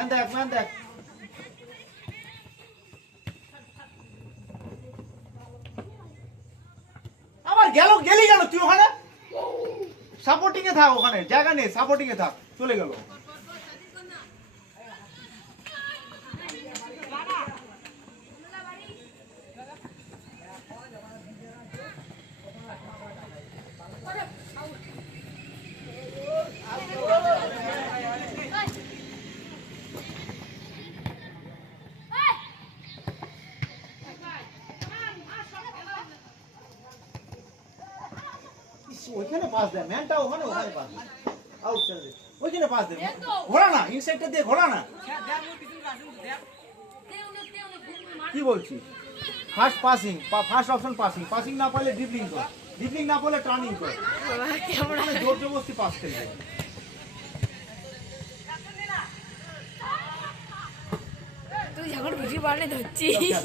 man দেখ man দেখ আমার গেলি গেল তুই ওখানে সাপোর্টিং এ থাক ওখানে জায়গা নেই সাপোর্টিং এ থাক চলে গেল ওইখানে পাস দে ম্যানটা ওখানে পাস দে আউট চলে দে ওইখানে পাস দে ঘোরা না ইনসাইডটা দিয়ে ঘোরা না কি বলছি first passing first option passing না পারলে ড্রিবলিং কর ড্রিবলিং না পারলে টার্নিং কর মানে জোর জবরদস্তি পাস খেলবে তুই যখন ভিডিও বানালে ধরছিস